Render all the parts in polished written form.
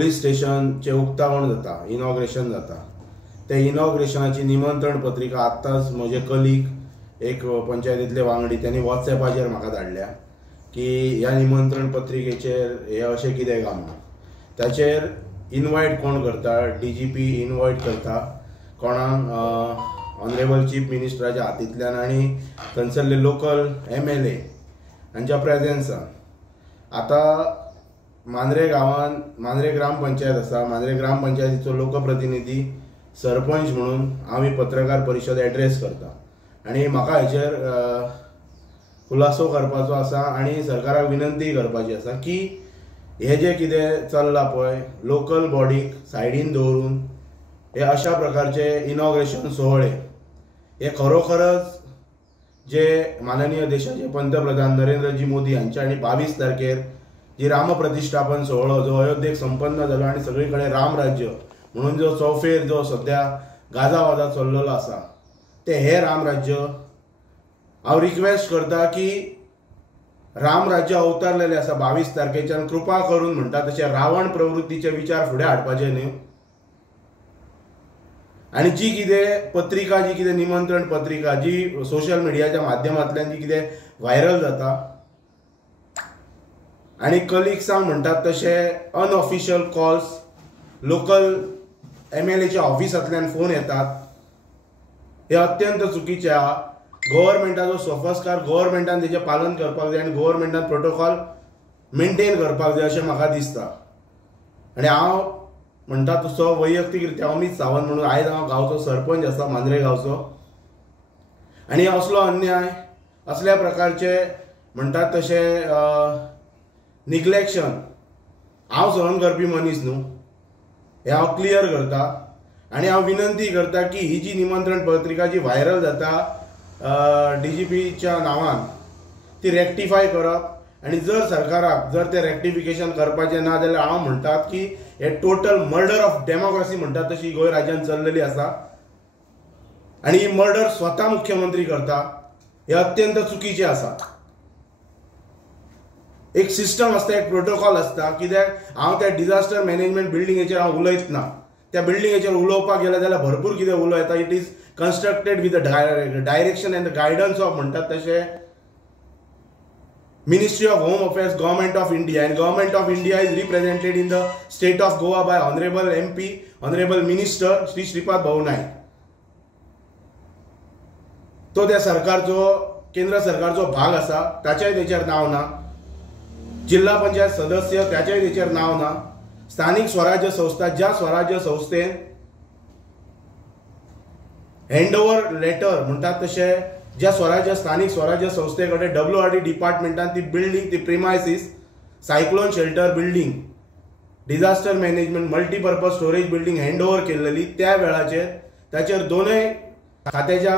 Police स्टेशनचे उक्तावण जाता, इनॉग्रेशन जाता. त्या इनॉग्रेशनाची निमंत्रण पत्रिका आत्ताच म्हजे कलीग एक पंचायतींतले वांगडी त्यांनी व्हॉट्सएपाचेर म्हाका धाडल्या की ह्या निमंत्रण पत्रिकेचेर हे अशें कितें काम ना. ताचेर इनवायट कोण करता, DGP इनवायट करता कोणाक ऑनरेबल चीफ मिनिस्टराच्या हातींतल्यान आनी थंयसरले लोकल MLA हांच्या प्रेजेन्सान. आतां मांद्रे गांवांत मांद्रे ग्रामपंचायत आसा, मांद्रे ग्रामपंचायतीचो लोकप्रतिनिधी सरपंच म्हणून हांव ही पत्रकार परिशद एड्रेस करता आनी म्हाका हेचेर खुलासो करपाचो आसा आनी सरकाराक विनंती करपाची आसा की हे जे कितें चल्लां पळय लोकल बॉडीक सायडीन दवरून हे अशा प्रकारचे इनॉग्रेशन सोहळे हे खरोखरच जे माननीय देशाचे पंतप्रधान नरेंद्रजी मोदी हांच्या आनी 22 तारखेर जी रामप्रतिष्ठापन सोहळो जो अयोध्येक संपन्न जालो आनी सगळे कडेन राम राज्य म्हणून जो चौफेर जो सध्या गाजावाजा चल्लेलो आसा ते हे राम राज्य हांव रिक्वेस्ट करता की राम राज्य अवतरलेले आसा 22 तारखेच्यान कृपा करून म्हणटा तशें रावण प्रवृत्तीचे विचार फुडें हाडपाचे न्ही. आनी जी कितें पत्रिका जी कितें निमंत्रण पत्रिका जी सोशल मिडियाच्या माध्यमांतल्यान जी कितें व्हायरल जाता आनी कलिग्सांक म्हणटात तशे अनऑफिशियल कॉल्स लोकल MLAच्या ऑफिसांतल्यान फोन येतात हे अत्यंत चुकीचे आहा. गव्हर्मेंटाचो सोफस्कार गव्हर्मेंटान तेजें पालन करपाक जाय आनी गव्हर्मेंटान प्रोटोकॉल मेंटेन करपाक जाय अशें म्हाका दिसता. आनी हांव म्हणटा तसो वैयक्तीक रित्या अमित सावंत म्हणून आयज हांव गांवचो सरपंच आसा मांद्रे गांवचो आनी असलो अन्याय असल्या प्रकारचे म्हणटात तशे निग्लेक्शन हांव सहन करपी मनीस न्हू हे हांव क्लियर करता. आनी हांव विनंती करता की ही जी निमंत्रण पत्रिका जी व्हायरल जाता DGPच्या नांवान ती रेक्टिफाय करप आनी जर सरकाराक जर ते रेक्टिफिकेशन करपाचें ना जाल्यार हांव म्हणटात की हे टोटल मर्डर ऑफ डेमोक्रेसी म्हणटात तशी गोंय राज्यांत चल्लेली आसा आनी ही मर्डर स्वता मुख्यमंत्री करता हे अत्यंत चुकीचें आसा. एक सिस्टम आसता, एक प्रोटोकॉल आसता. कित्याक हांव त्या डिजास्टर मॅनेजमेंट बिल्डिंगेचेर हांव उलयत ना. त्या बिल्डिंगेचेर उलोवपाक गेले जाल्यार भरपूर कितें उलोव येता. It is constructed with the direction end the guidance of म्हणटात तशें ministry of home affairs government of India end government of India is represented in the state of Goa bye honourable MP honourable minister Shri Shripad भाऊ नायक. तो त्या सरकारचो केंद्र सरकारचो भाग आसा ताचेय तेचेर नांव ना. जिल्हा पंचायत सदस्य त्याच्याय तेचेर नाव ना. स्थानिक स्वराज्य संस्था ज्या स्वराज्य संस्थेन हँडओव्हर लेटर म्हणटात तशे ज्या स्थानिक स्वराज्य संस्थे कडेन WRD डिपार्टमेंटान ती बिल्डिंग ती premises cyclone shelter building disaster management multipurpose storage building handover केल्लेली त्या वेळाचेर ताचेर दोनय खात्याच्या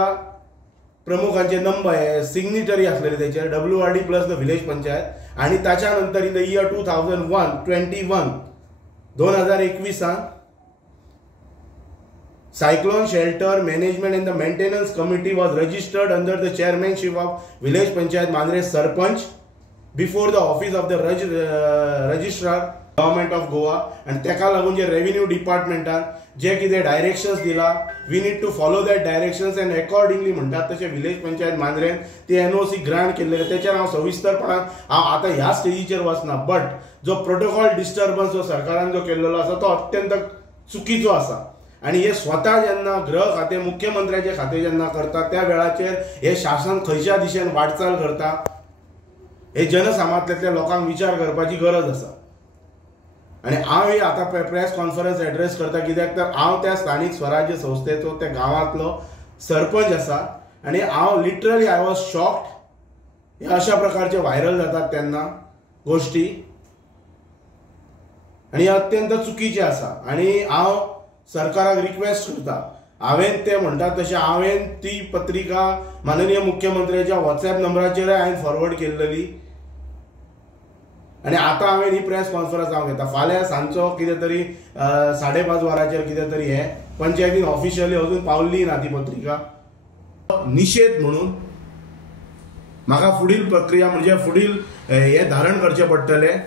प्रमुखांचे नंबर सिग्नेटरी असलेले त्याचेर WRD plus the village panchayat आनी ताच्या नंतर in the year 2021 cyclone shelter management and the maintenance committee was registered under the chairmanship of village panchayat Mandrem sarpanch before the office of the registrar government of Goa. आनी तेका लागून जे revenue डिपार्टमेंटान जे कितें डायरेक्शन्स दिला we need to follow that directions and accordingly म्हणटात तशें village panchayat मांद्रेन ती NOC ग्रांट केल्ले तेचेर हांव सविस्तरपणान हांव आतां ह्या स्टेजीचेर वचना. बट जो प्रोटोकॉल डिस्टर्बन्स जो सरकारान जो केल्लो आसा तो अत्यंत चुकीचो आसा. आनी हे स्वता जेन्ना गृह खातें मुख्यमंत्र्याचें खातें जेन्ना करता त्या वेळाचेर हे शासन खंयच्या दिशेन वाटचाल करता हे जनसामान्यांतल्या लोकांक विचार करपाची गरज आसा. आनी हांव ही आतां प्रेस कॉन्फरन्स एड्रेस करता कित्याक तर हांव त्या स्थानीक स्वराज्य संस्थेचो त्या गांवांतलो सरपंच आसा आनी हांव लिटरली आय वॉज शॉक्ड हे अशा प्रकारचे व्हायरल जातात तेन्ना गोष्टी आनी अत्यंत चुकीचे आसा. आनी हांव सरकाराक रिक्वेस्ट करता हांवें ते म्हणटात तशें हांवें ती पत्रिका माननीय मुख्यमंत्र्याच्या WhatsApp नंबराचेर हांवें फॉरवर्ड केल्ली आनी आतां हांवें ही प्रेस कॉन्फरन्स हांव घेता. फाल्यां सांजचो कितें तरी 5:30 वरांचेर कितें तरी हे पंचायतीन ऑफिशियली अजून पावल्ली ना ती पत्रिका. निशेध म्हणून म्हाका फुडील प्रक्रिया म्हणजे फुडील हे धारण करचें पडटलें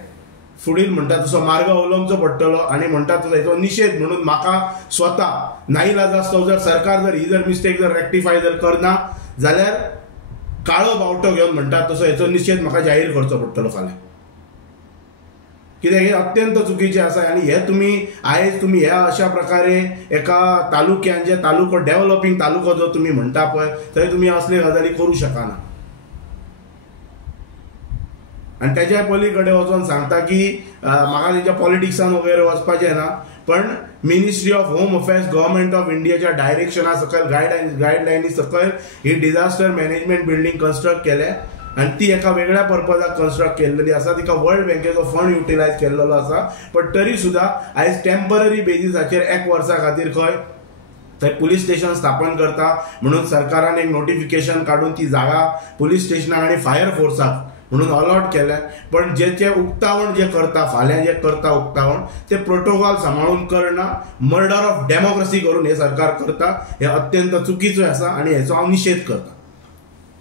फुडील म्हणटा तसो मार्ग अवलंबचो पडटलो आनी म्हणटा तसो हेचो निशेध म्हणून म्हाका स्वता नाईलाजास्तव जर सरकार जर ही जर मिस्टेक जर रेक्टिफाय जर करना जाल्यार काळो बावटो घेवन म्हणटा तसो हेचो निशेध म्हाका जाहीर करचो पडटलो फाल्यां, कित्याक हे अत्यंत चुकीचे आसा. आनी हे तुमी ह्या अशा प्रकारे एका तालुक्यान जे तालुको डेव्हलपिंग तालुको जो तुमी म्हणटा पळय थंय तुमी असले गजाली करूं शकना. आणि त्याच्या पलीकडे वचून सांगता की म्हाका तेंच्या पॉलिटिक्सान वगैरे वचपाचें ना, पण ministry of home affairs government of इंडियाच्या डायरेक्शना सकयल गायडलायनी सकयल ही डिझास्टर मॅनेजमेंट बिल्डिंग कन्स्ट्रक्ट केल्या आणि ती एका वेगळ्या पर्पजाक कन्स्ट्रक्ट केल्लेली आसा. तिका वर्ल्ड बँकेचो फंड युटिलायज केल्लो आसा, पण तरी सुद्धा आयज टेम्पररी बेजिसाचेर 1 वर्सा खातीर खंय थंय पुलीस स्टेशन स्थापन करता म्हणून सरकारान एक नोटिफिकेशन काढून ती जागा पुलीस स्टेशनाक आनी फायर फोर्साक म्हणून अलॉट केल्या. पण जे उक्तावण जे करता फाल्यां जे करता उक्तावण ते प्रोटोकॉल सांबाळून करना, मर्डर ऑफ डेमोक्रेसी करून हे सरकार करता. हे अत्यंत चुकीचें आसा आणि हेचो हांव निशेध करता.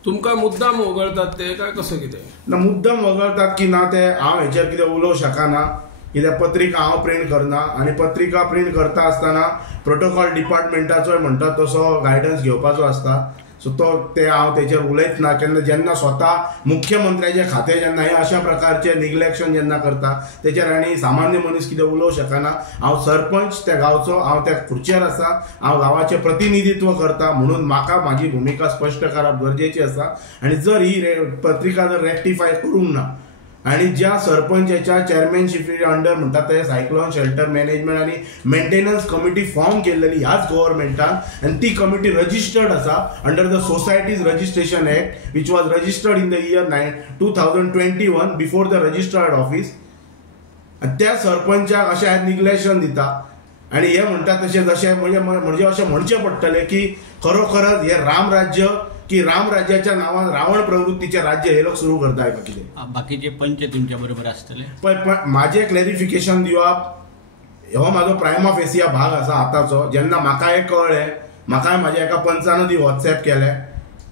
तुमकां मुद्दाम वगळतात ते काय कसं कितें? ना मुद्दाम वगळतात की ना ते हांव हेचेर कितें उलोवंक शकना, कित्याक पत्रिका हांव प्रिंट करना आनी पत्रिका प्रिंट करता आसतना प्रोटोकॉल डिपार्टमेंटाचोय म्हणटा तसो गायडन्स घेवपाचो आसता. सो ते हांव तेचेर उलयच ना. जेन्ना स्वता मुख्यमंत्र्याचे खातें जेन्ना हे अशा प्रकारचे निग्लेक्शन जेन्ना करता तेचेर आनी सामान्य मनीस कितें उलोवंक शकना. हांव सरपंच त्या गांवचो, हांव त्या खुर्चेर आसा, हांव गांवाचें प्रतिनिधित्व करता म्हणून म्हाका म्हाजी भुमिका स्पश्ट करप गरजेची आसा. आनी जर ही पत्रिका जर रेक्टिफाय करूंक ना आणि ज्या सरपंचाच्या चेअरमॅनशिपी अंडर म्हणतात ते सायक्लोन शेल्टर मॅनेजमेंट आणि मेंटेनन्स कमिटी फॉर्म केलेली ह्याच गव्हर्नमेंटान आणि ती कमिटी रजिस्टर्ड आसा under the societies registration act which was registered in the year 2021 before the registered office. त्या सरपंचाक अशें निग्लेक्शन दिता आणि हे म्हणतात तशें जशें म्हणजे अशें म्हणचें पडटलें की खरोखरच हे राम राज्य की राम राज्याच्या नावान रावण प्रवृत्तीचे राज्य हे लोक सुरू करताय का कितें? बाकीचे पंच तुमच्या बरोबर असतले. पण माझे क्लॅरिफिकेशन दिवप हो माझो प्रायमा फेसिया भाग आसा आतांचो. जेन्ना म्हाका हे कळ्ळें, म्हाका म्हाज्या एका पंचान ती व्हॉट्सएप केले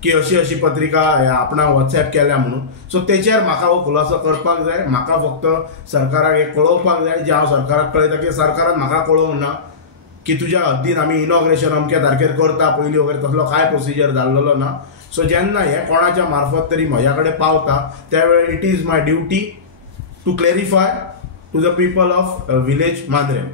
की अशी अशी पत्रिका आपणाक व्हॉट्सएप केल्या म्हणून. सो तेचेर म्हाका हो खुलासो करपाक जाय. म्हाका फक्त सरकाराक हे कळोवपाक जाय जे हांव सरकाराक कळयता की सरकारान म्हाका कळोवंक ना की तुज्या हद्दीन आमी इनॉग्रेशन अमक्या तारखेर करता पयलीं वगैरे तसलो काय प्रोसिजर जाल्लो ना. सो जेन्ना हे कोणाच्या मार्फत तरी म्हज्या कडेन पावता त्या वेळेर it is my duty to clarify to the people of village Mandrem.